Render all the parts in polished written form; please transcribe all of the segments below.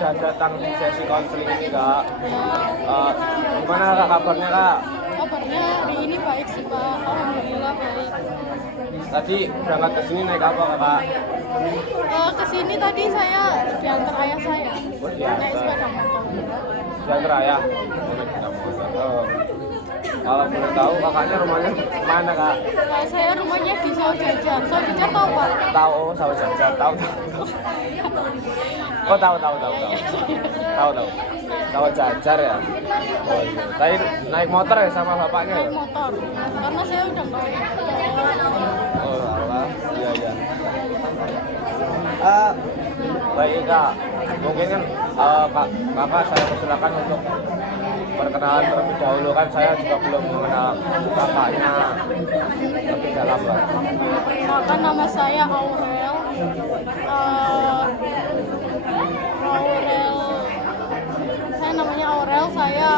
udah datang di sesi konseling ini kak. Gimana kak kabarnya kak? Kabarnya hari ini baik sih Pak, alhamdulillah baik. Tadi berangkat ke sini naik apa kak? Kesini tadi saya diantar ayah saya, naik sepeda motor. Diantar ayah. Oh. Kalau boleh tahu kakaknya rumahnya mana kak? Saya rumahnya di Sawah Jajar. Sawah Jajar tahu Pak? Tahu, Sawah Jajar, tahu. Oh tahu. Sawah Jajar ya. Oh iya. Tadi naik motor ya sama bapaknya ya? Naik motor, karena saya udah nggak Oh Allah, iya. Baik kak, mungkin kan kakak saya persilakan untuk perkenalan terlebih dahulu, kan saya juga belum mengenal kakaknya lebih dalam lah. Perkenalkan, nama saya Aurel. Saya namanya Aurel. Saya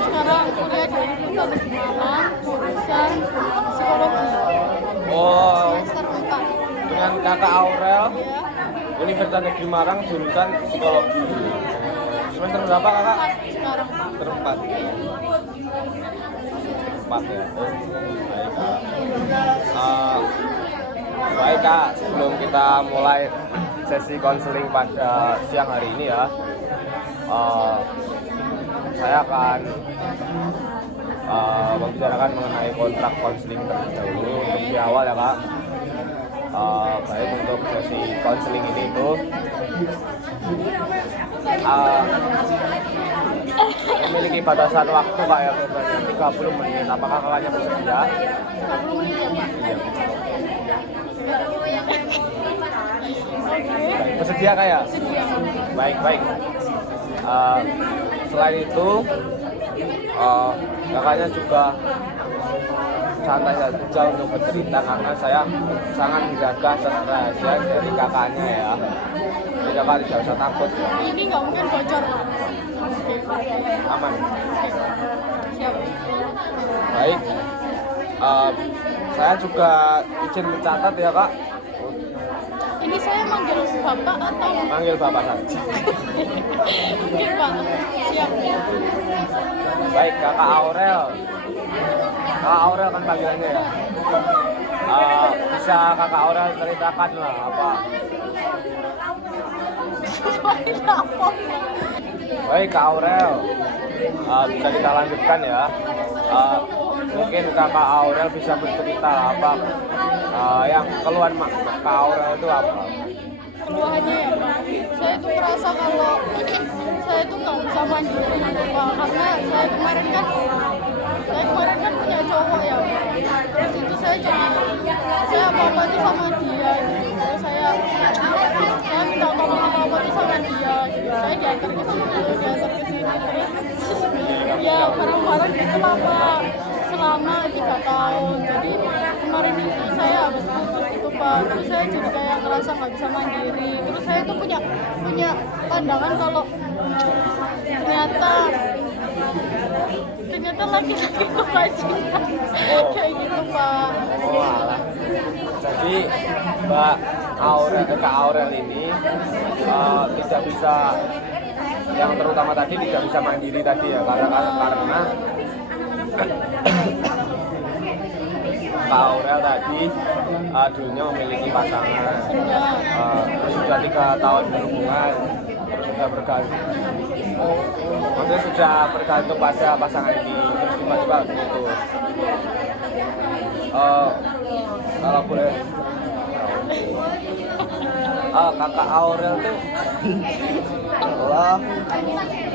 sekarang kuliah di Universitas Negeri Malang, jurusan psikologi. Oh, Semester 4. dengan kakak Aurel, Ya. Universitas Negeri Malang, jurusan psikologi. Semester berapa kakak? Sekarang Pak. Terempat. Empat ya. Oh, baik kak. Baik kak, sebelum kita mulai sesi konseling pada siang hari ini ya, saya akan membicarakan mengenai kontrak konseling terlebih dahulu untuk di awal ya kak. Baik untuk sesi konseling ini itu memiliki batasan waktu kak ya, 30 menit. Apakah kakaknya bersedia? 30 menit ya Pak. Oke. Bersedia kak ya? Sedia. Baik. Selain itu, kakaknya juga santai saja untuk bercerita karena saya sangat menjaga rahasia dari kakaknya ya. Jadi kakak tidak usah takut ya. Ini nggak mungkin bocor Pak. Aman. Siap. Baik. Saya juga izin mencatat ya kak. Ini saya manggil Bapak atau Panggil bapak saja. Oke Pak. Siap. Baik, kakak Aurel. Kakak Aurel kan panggilannya ya. Bisa kakak Aurel ceritakan lah apa? Baik kak Aurel, bisa kita lanjutkan ya. Mungkin kakak Aurel bisa bercerita apa yang keluhan kak Aurel itu apa? Keluhannya ya Pak, saya itu merasa kalau saya itu nggak bisa mandiri Pak, karena saya kemarin kan punya cowok ya Pak. Terus itu saya apa-apa itu sama dia gitu. Terus saya minta tolong apa-apa itu sama dia gitu. Saya diantar ke sini terus ya bareng-bareng gitu lah Pak, selama 3 tahun. Jadi kemarin itu saya habis putus gitu Pak, terus saya jadi kayak ngerasa nggak bisa mandiri. Terus saya tuh punya pandangan kalau ternyata laki-laki itu bajingan. Kayak gitu Pak. Oh alah. Jadi Mbak Aurel, Kak Aurel ini tidak bisa, yang terutama tadi tidak bisa mandiri tadi ya, karena Kak Aurel tadi dulunya memiliki pasangan, sudah 3 tahun berhubungan, terus sudah bergantung, maksudnya sudah bergantung pada pasangan ini, terus tiba-tiba putus. Kalau boleh, kakak Aurel tuh,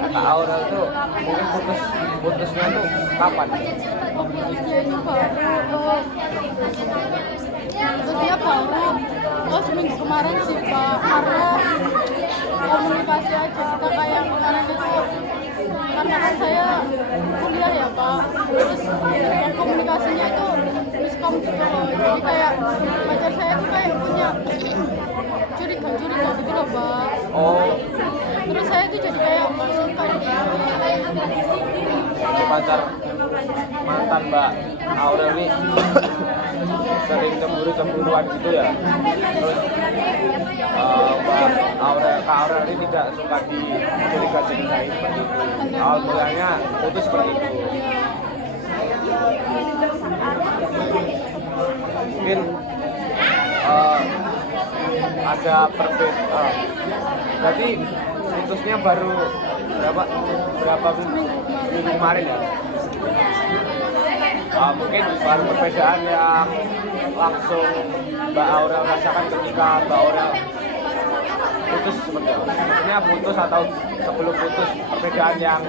kakak Aurel tuh mungkin putusnya tuh kapan? Putusnya baru seminggu kemarin sih Pak, karena komunikasi aja kita kayak kemarin itu, karena kan saya kuliah ya Pak, terus komunikasinya itu miskom gitu loh, jadi kayak pacar saya tuh kayak punya curiga gitu loh Pak. Oh, Terus saya tuh jadi kayak nggak suka gitu. pacar mantan Mbak Aurel ini sering cemburu-cemburuan gitu ya. Terus Kak Aurel ini tidak suka dicurigai seperti itu. Awal mulanya putus seperti itu. Mungkin ada perbedaan. Berarti putusnya baru berapa minggu kemarin ya? Mungkin baru perbedaan yang langsung Mbak Aurel rasakan ketika Mbak Aurel putus seperti apa? Maksudnya putus atau sebelum putus, perbedaan yang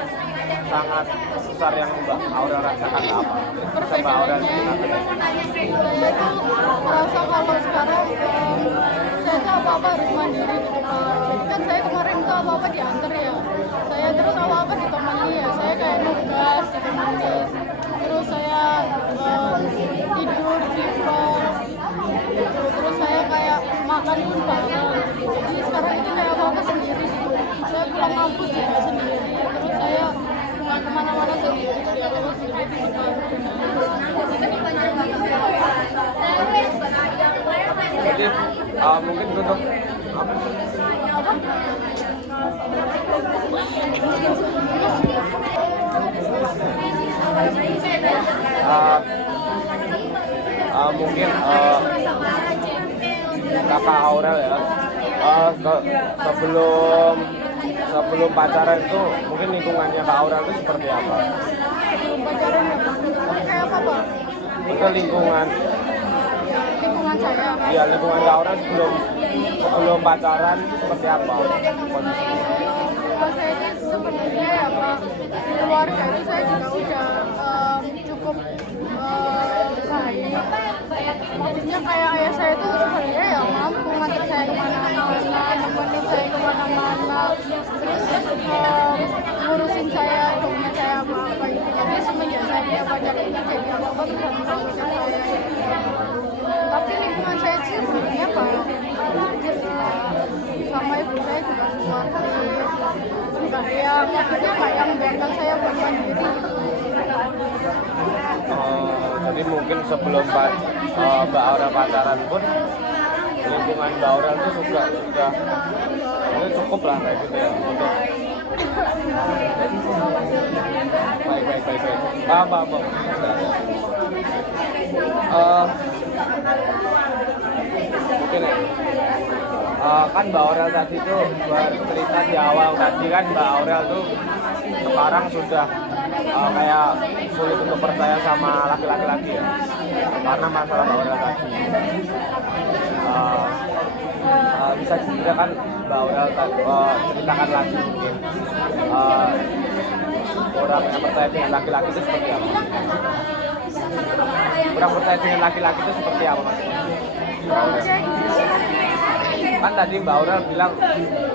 sangat besar yang Mbak Aurel rasakan apa? Bisa Mbak Aurel ceritakan? Saya tuh merasa kalau sekarang saya tuh apa-apa harus mandiri gitu Pak. Kan saya kemarin tuh apa-apa diantar ya. Saya terus apa-apa ditemani ya. Saya kayak nugas, ditemani. Terus saya tidur di vlog. Terus saya kayak makan pun bareng. Jadi sekarang itu kayak apa-apa sendiri gitu. Saya pulang kampus juga sendiri. Terus saya kemana-mana sendiri. Apa-apa sendiri. Jadi mungkin untuk mungkin Kakak Aurel ya, sebelum pacaran itu mungkin lingkungannya Kak Aurel itu seperti apa? Pacaran kayak apa Pak? Itu lingkungan Saya. Iya, lingkungan Kak Aurel sebelum pacaran itu seperti apa kondisinya? Saya ini sebenarnya ya Pak, di keluarga itu saya juga udah cukup baik. Maksudnya kayak ayah saya itu sebenarnya ya mampu ngantar saya kemana-mana, nemenin saya kemana-mana, terus ngurusin saya, hidupnya saya apa-apa gitu. Jadi semenjak saya punya pacar ini jadi apa-apa tergantung pacar saya. Tapi lingkungan saya sih sebenarnya baik, sama ibu saya juga supportif, nggak yang membiarkan saya buat mandiri. Jadi mungkin sebelum Mbak Aurel pacaran pun lingkungan Mbak Aurel itu sudah cukup lah kayak gitu ya untuk baik. Paham. Mungkin ya. Kan Mbak Aurel tadi tuh cerita di awal tadi kan Mbak Aurel tuh sekarang sudah kayak sulit untuk percaya sama laki-laki lagi ya karena masalah Mbak Aurel tadi. Bisa diceritakan Mbak Aurel ceritakan lagi mungkin orang yang percaya dengan laki-laki itu seperti apa? Orang percaya dengan laki-laki itu seperti apa maksudnya? Kan tadi Mbak Aurel bilang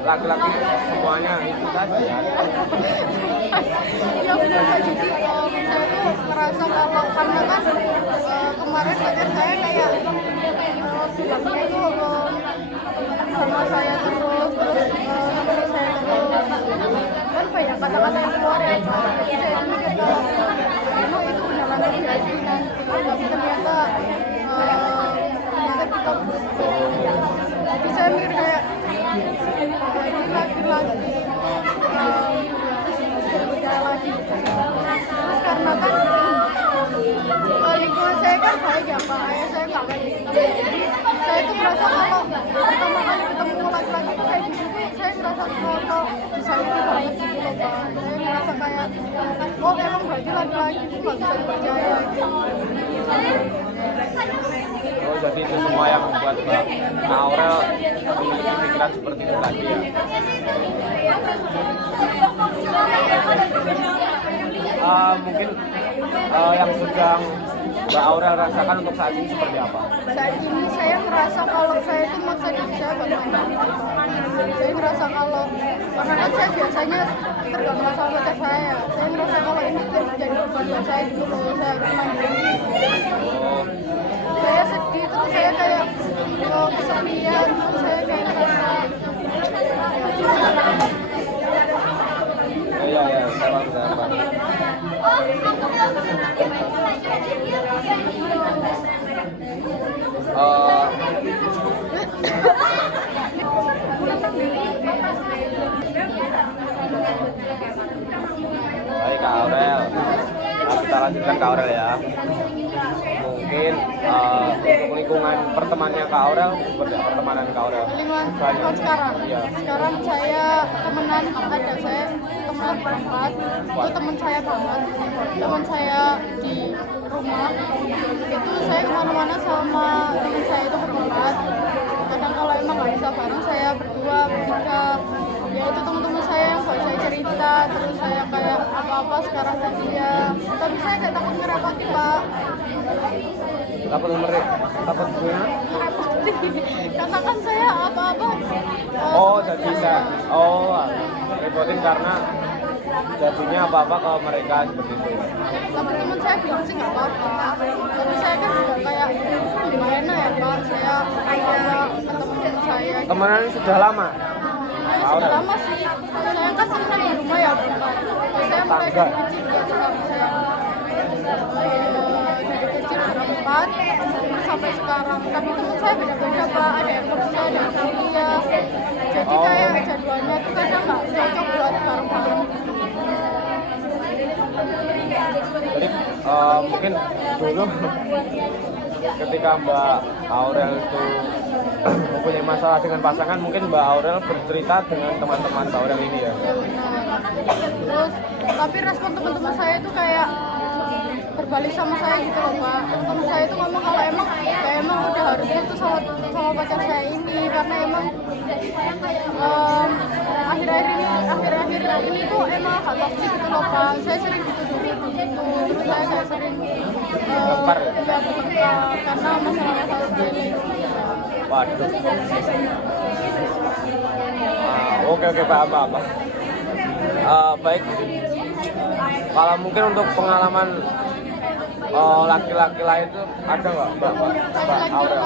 laki-laki semuanya itu tadi ya. Ya benar Pak, jadi saya tuh merasa kalau karena kan kemarin pacar saya kayak bilangnya itu sama saya terus nemenin saya terus kan banyak kata-kata yang keluar ya Pak. Jadi saya mikir kalau itu beneran terjadi nanti, tapi ternyata kita jadi saya mikir kayak laki-laki berbeda lagi. Terus karena kan lingkungan saya kan baik ya Pak, ayah saya nggak kayak gitu. Jadi saya tuh merasa kalau pertama kali ketemu laki-laki itu kayak gitu tuh saya merasa kalau disayangi banget gitu loh Pak. Saya merasa kayak oh emang berarti laki-laki itu nggak bisa dipercaya gitu. Oh, jadi itu semua yang membuat Mbak Aurel memiliki pikiran seperti itu tadi ya. Mungkin yang sedang Mbak Aurel rasakan untuk saat ini seperti apa? Saat ini saya merasa kalau saya itu maksa diri saya buat mandiri. Saya merasa kalau karena kan saya biasanya tergantung sama pacar saya merasa kalau ini jadi beban buat saya gitu loh, saya harus mandiri. Saya sedih terus saya kayak kesepian, terus saya kayak ngerasa Iya, sama. lanjutkan Kak Aurel ya. Mungkin untuk lingkungan pertemanannya Kak Aurel seperti apa pertemanan Kak Aurel? Lingkungan sekarang. Iya. Sekarang saya temenan ada saya teman berempat. Itu teman saya banget. Teman saya di rumah. Itu saya kemana-mana sama teman saya itu berempat. Kadang kalau emang nggak bisa bareng saya berdua, bertiga. Ya itu teman-teman saya yang buat saya cerita. Terus saya kayak apa-apa sekarang ke dia. Tapi saya kayak takut ngerepoti Pak. Takut gimana? Karena kan saya apa-apa Jadi saya repotin karena jadinya apa-apa ke mereka seperti itu. tapi teman saya bilang sih nggak apa-apa, tapi saya kan juga kayak gimana ya Pak, saya kayak ke teman-teman saya Temenan sudah lama? sudah lama sih, saya kan temenan di rumah ya Pak. Saya mulai dari kecil saya dari kecil berempat sampai sekarang, tapi teman saya beda-beda Pak, ada yang kerja, ada yang kuliah, jadi kayak jadwalnya tuh kadang nggak cocok buat bareng-bareng. Jadi mungkin dulu ketika Mbak Aurel itu mempunyai masalah dengan pasangan, mungkin Mbak Aurel bercerita dengan teman-teman Mbak Aurel ini ya. Terus tapi respon teman-teman saya itu kayak berbalik sama saya gitu loh Pak. Teman saya itu ngomong kalau emang udah harus itu sama pacar saya ini, karena emang akhir-akhir ini tuh emang agak toksik gitu loh Pak. Saya sering dituduh gitu, terus saya kayak sering bertengkar karena masalah-masalah sepele. Waduh. Oke paham. Baik. Kalau mungkin untuk pengalaman laki-laki lain itu ada nggak Mbak Aurel?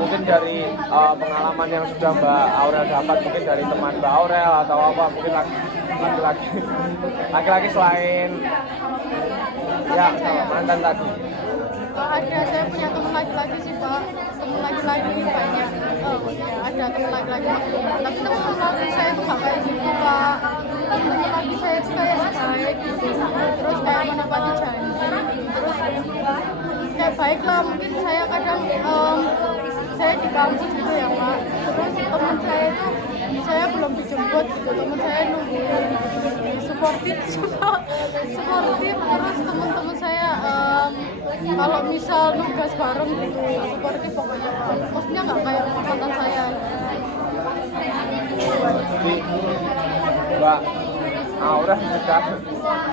Mungkin dari pengalaman yang sudah Mbak Aurel dapat, mungkin dari teman Mbak Aurel atau apa, mungkin laki-laki selain ya mantan tadi. Ada, saya punya teman laki-laki sih Pak, teman laki-laki banyak. Ada teman laki-laki, tapi teman laki saya itu nggak kayak gitu Pak. Teman laki saya itu kayak baik gitu, terus kayak menepati janji, terus kayak baik lah. Mungkin saya kadang saya di kampus gitu ya Pak, terus teman saya itu saya belum dijemput gitu, teman saya nungguin, suportif terus teman-teman saya kalau misal nugas bareng gitu suportif pokoknya Pak, maksudnya nggak kayak mantan saya. Jadi Mbak Aurel juga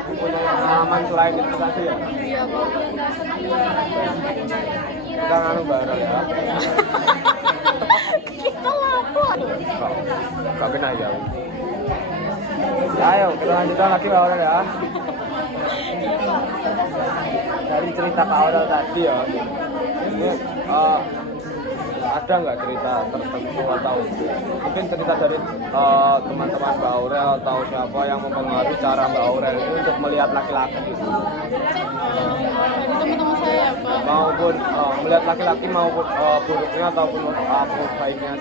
punya pengalaman selain itu tadi ya? Iya Pak. Kita nganu Mbak Aurel ya. Kita lapor. Gak kena ya. Ya ayo kita lanjutkan lagi Mbak Aurel ya. Dari cerita Kak Aurel tadi ya, ini ada nggak cerita tertentu atau mungkin cerita dari teman-teman Mbak Aurel atau siapa yang mempengaruhi cara Mbak Aurel ini untuk melihat laki-laki gitu? Dari teman-teman saya ya Pak. Maupun melihat laki-laki maupun buruknya ataupun baiknya.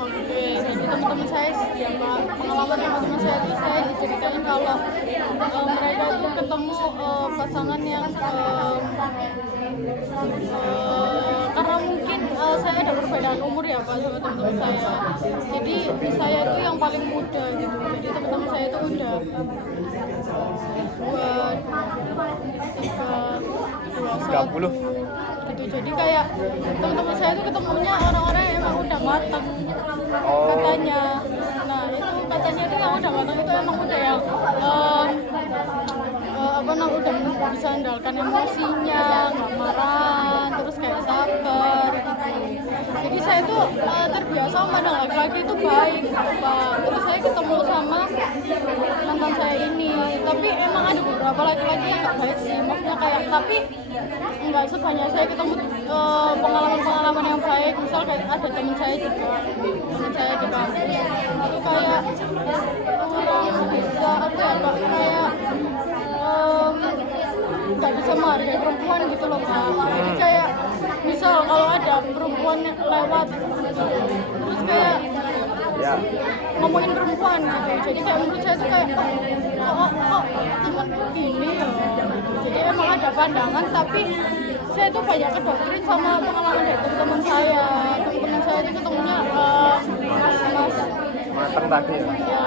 Oke, jadi teman-teman saya ya Pak, pengalaman teman-teman saya itu saya diceritain kalau mereka itu ketemu pasangan yang karena mungkin saya ada perbedaan umur ya Pak sama teman-teman saya. Jadi saya itu yang paling muda gitu. Jadi teman-teman saya itu udah 30 gitu. Jadi kayak teman-teman saya itu ketemunya orang-orang yang emang udah matang katanya. Nah itu katanya itu yang udah matang itu emang udah yang udah bisa andalkan emosinya, nggak marah, terus kayak sabar gitu. Jadi saya tuh terbiasa memandang laki-laki itu baik gitu Pak. Terus saya ketemu sama mantan saya ini, tapi emang ada beberapa laki-laki yang nggak baik sih, maksudnya kayak, tapi nggak sebanyak saya ketemu pengalaman-pengalaman yang baik. Misal kayak ada teman saya juga, teman saya di kampus itu kayak kurang bisa apa ya Pak, kayak nggak bisa menghargai perempuan gitu loh Pak. Jadi kayak misal kalau ada perempuan lewat terus kayak Ya. ngomongin perempuan gitu. Jadi kayak menurut saya tuh kayak kok temanku gini ya. Jadi emang ada pandangan, tapi saya tuh banyak kedoktrin sama pengalaman dari teman-teman saya. Teman-teman saya itu ketemunya mas-mas Matang tadi ya. ya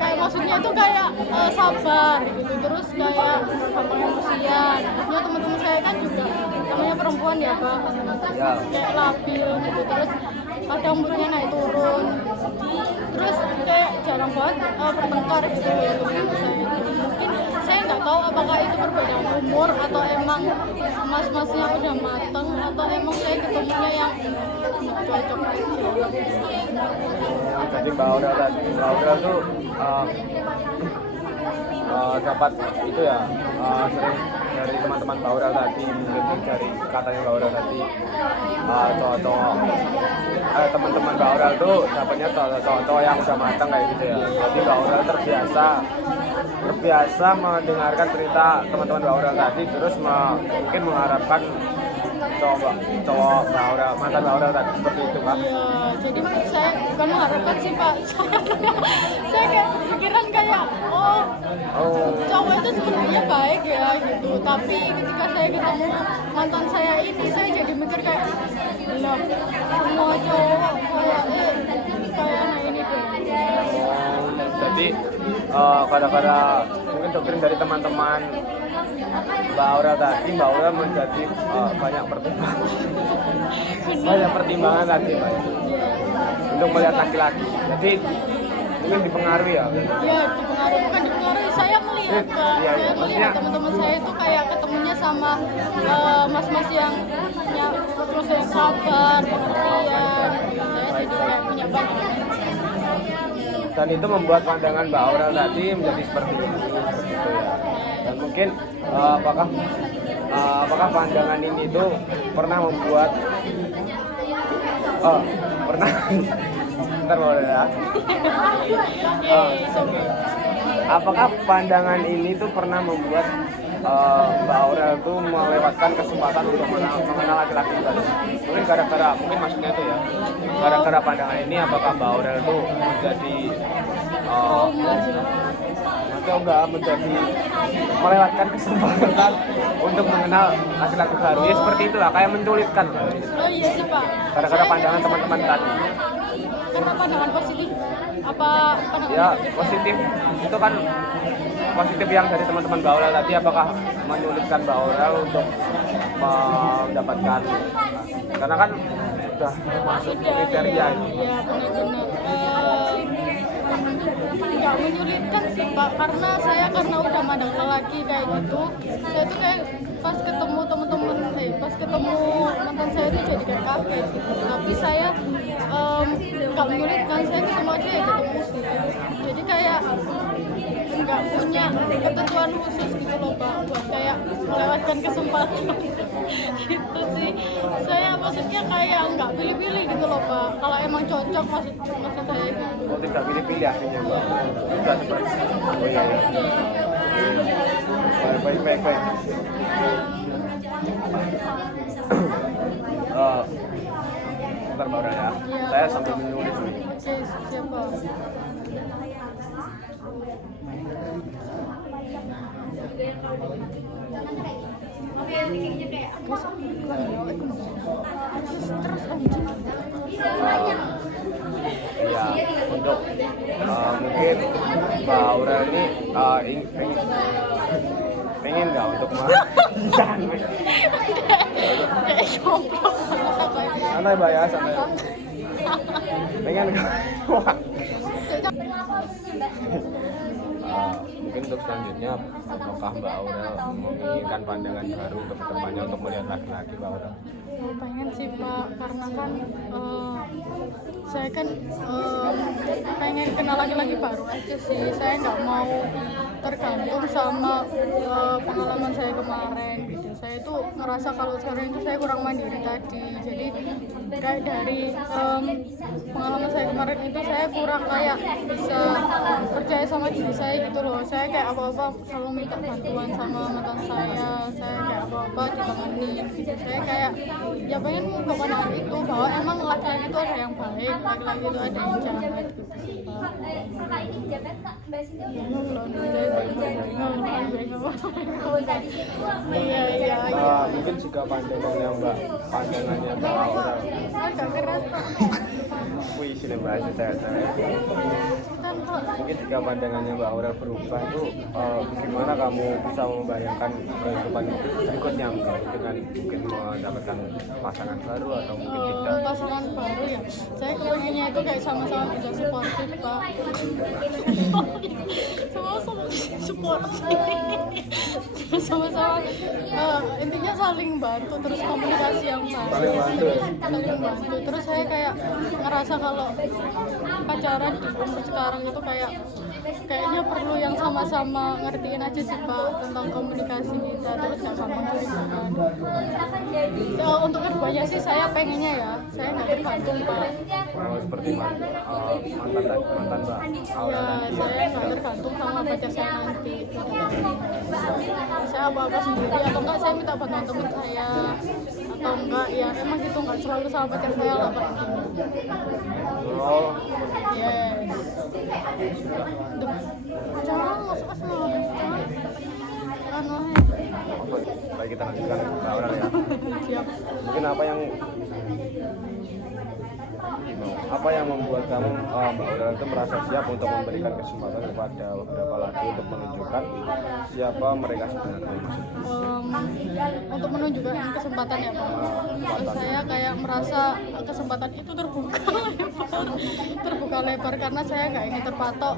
kayak maksudnya itu kayak sabar gitu, terus kayak gampang emosian. Maksudnya teman-teman saya kan juga namanya perempuan ya Pak, Ya. kayak labil gitu, terus kadang moodnya naik turun, terus kayak jarang banget bertengkar gitu ya teman-teman saya itu. Mungkin saya nggak tahu apakah itu perbedaan umur atau emang mas-masnya udah mateng atau emang saya ketemunya yang cocok aja. Jadi Mbak Aurel tadi, Mbak Aurel tuh dapat itu ya, sering dari teman-teman Mbak Aurel tadi, mungkin dari katanya Mbak Aurel tadi, cowok-cowok teman-teman Mbak Aurel tuh dapatnya cowok-cowok yang udah matang kayak gitu ya. Jadi Mbak Aurel terbiasa mendengarkan cerita teman-teman Mbak Aurel tadi, terus mungkin mengharapkan cowok Mbak Aurel, mantan Mbak Aurel tadi seperti itu Pak. Iya, jadi saya bukan mengharapkan sih Pak. Saya kayak berpikiran kayak cowok itu sebenarnya baik ya gitu. Tapi ketika saya ketemu mantan saya ini, saya jadi mikir kayak lah semua cowok kayak anak ini deh. Jadi kadang-kadang mungkin doktrin dari teman-teman Mbak Aurel tadi, Mbak Aurel menjadi banyak pertimbangan tadi Mbak, untuk melihat laki-laki. Jadi mungkin dipengaruhi ya. Ya dipengaruhi, bukan dipengaruhi, saya melihat Pak. Iya, Saya melihat teman-teman saya itu kayak ketemunya sama mas-mas yang terus yang sabar, pengertian. Saya jadi kayak punya banyak. Dan itu membuat pandangan Mbak Aurel tadi menjadi seperti itu ya. Dan mungkin apakah pandangan ini itu pernah membuat pernah bentar boleh ya. Apakah pandangan ini tuh pernah membuat Mbak Aurel tuh melewatkan kesempatan untuk mengenal laki-laki baru? Mungkin mungkin maksudnya itu ya, gara-gara pandangan ini apakah Mbak Aurel tuh menjadi atau enggak menjadi melewatkan kesempatan untuk mengenal laki-laki baru? Ya seperti itulah, kayak menculitkan. Oh iya sih Pak. Gara-gara pandangan teman-teman tadi. Karena pandangan positif apa pandangan Ya negatif? positif itu kan positif yang dari teman-teman Mbak Aurel tadi, apakah menyulitkan Mbak Aurel untuk mendapatkan, karena kan sudah masuk kriteria itu. Iya benar-benar. Nggak menyulitkan sih Pak, karena saya udah mandang lelaki kayak gitu, saya tuh kayak pas ketemu temen-temen pas ketemu mantan saya itu jadi kayak kaget gitu. Tapi saya nggak menyulitkan, saya ketemu aja ya ketemu sih, jadi kayak nggak punya ketentuan khusus gitu loh Pak, buat kayak melewatkan kesempatan gitu sih. Saya maksudnya kayak nggak pilih-pilih gitu loh Pak, kalau emang cocok maksud saya gitu. Oh, tidak pilih-pilih akhirnya Mbak. Sudah seperti itu. Oh iya ya. Baik. Bentar Mbak Aurel ya. Saya sambil menulis nih. Oke, siapa? Terus anjing. Ya, untuk mungkin Mbak Aurel ini pengen nggak untuk Kayak goblok. santai Mbak ya, santai. Pengen nggak? Mungkin untuk selanjutnya, apakah Mbak Aurel menginginkan pandangan baru ke depannya untuk melihat laki-laki Mbak Aurel? Pengen sih Pak, karena kan saya kan pengen kenal laki-laki baru aja sih. Saya nggak mau tergantung sama pengalaman saya kemarin gitu. Saya saya itu ngerasa kalau sekarang itu saya kurang mandiri tadi. Jadi kayak dari pengalaman saya kemarin itu saya kurang kayak bisa percaya sama diri saya gitu loh. Saya kayak apa-apa selalu minta bantuan sama mantan saya kayak apa-apa ditemenin gitu. Saya kayak ya pengen mengungkapkan itu bahwa emang laki-laki itu ada yang baik, laki-laki itu ada yang jahat gitu. Iya. Mungkin juga pandangannya Mbak Aura. Agak keras. Wih, sudah bahasa saya. Mungkin jika pandangannya Mbak Aura berubah tuh gimana kamu bisa membayangkan kehidupan berikutnya dengan mungkin mendapatkan pasangan baru atau mungkin tidak? Pasangan baru ya, saya kepengennya itu kayak sama-sama bisa suportif Pak. Sama-sama suportif. Sama-sama intinya saling bantu, terus komunikasi yang baik. Saling bantu. Terus saya kayak ngerasa kalau pacaran di umur sekarang itu kayaknya perlu yang sama-sama ngertiin aja sih Pak tentang komunikasi kita, terus gak gampang curigaan. Untuk keduanya sih saya pengennya ya, saya nggak tergantung Pak. Seperti mantan Mbak Aura Ya, tadi. saya nggak tergantung sama pacar saya nanti. Saya apa-apa sendiri atau enggak saya minta bantuan teman saya atau enggak ya emang gitu nggak selalu sama pacar saya lah Pak. Oh, Yes. Jangan masuk jangan baik, kita lanjutkan Mbak Aura ya. siap. Mungkin apa yang membuat kamu Mbak Aura itu merasa siap untuk memberikan kesempatan kepada beberapa laki untuk menunjukkan siapa mereka sebenarnya? Untuk menunjukkan kesempatan ya Pak. Saya kayak merasa kesempatan itu terbuka lebar karena saya nggak ingin terpatok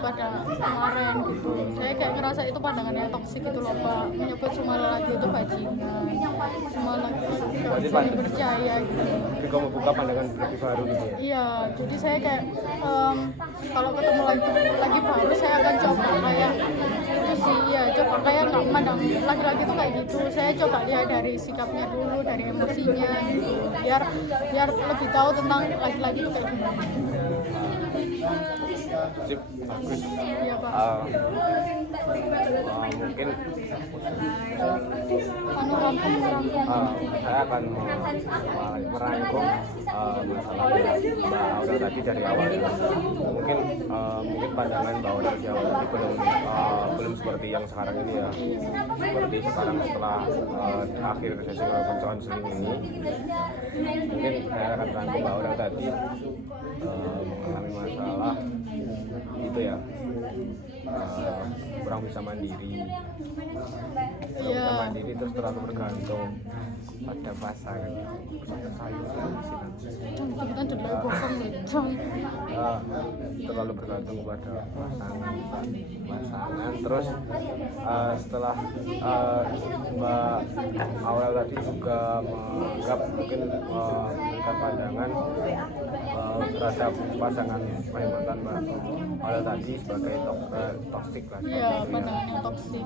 pada kemarin gitu. Saya kayak ngerasa itu pandangan yang toksik gitu loh Pak, menyebut semua lelaki itu bajingan, semua lelaki itu nggak bisa dipercaya gitu. Jadi kamu buka pandangan lebih baru gitu ya? Iya, jadi saya kayak kalau ketemu lagi baru saya akan coba kayak itu sih ya, coba kayak nggak memandang laki-laki itu kayak gitu. Saya coba lihat dari sikapnya dulu, dari emosinya gitu, biar lebih tahu tentang laki-laki itu kayak gimana. Sip, bagus. Iya Pak. Mungkin Rampung. saya akan merangkum masalah Mbak Aura tadi dari awal ya. Mungkin pandangan Mbak Aura dari awal tadi belum seperti yang sekarang ini ya. Seperti sekarang setelah akhir sesi konseling ini, mungkin saya akan rangkum Mbak Aura tadi mengalami masalah itu ya, kurang bisa mandiri, terus terlalu bergantung pada pasangan. Kita juga bohong gitu. Terlalu bergantung kepada pasangan, terus setelah Mbak Aura tadi juga menganggap mungkin memberikan pandangan terhadap pasangan mantan Mbak Aura tadi sebagai toksik lah. Iya, pandangan yang toksik.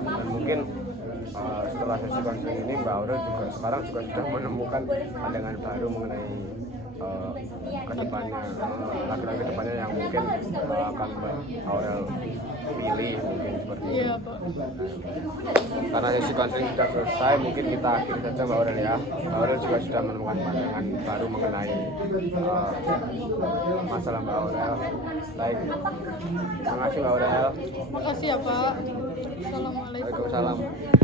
Dan mungkin setelah sesi konseling ini Mbak Aura juga sekarang sudah menemukan pandangan baru mengenai kedepannya, laki-laki depannya yang mungkin akan Mbak Aura pilih, mungkin seperti itu. Iya Pak. Karena sesi konseling sudah selesai, mungkin kita akhiri saja Mbak Aura ya. Mbak Aura juga sudah menemukan pandangan baru mengenai masalah Mbak Aura. Baik, terima kasih Mbak Aura. Makasih ya Pak. Assalamualaikum. Waalaikumsalam.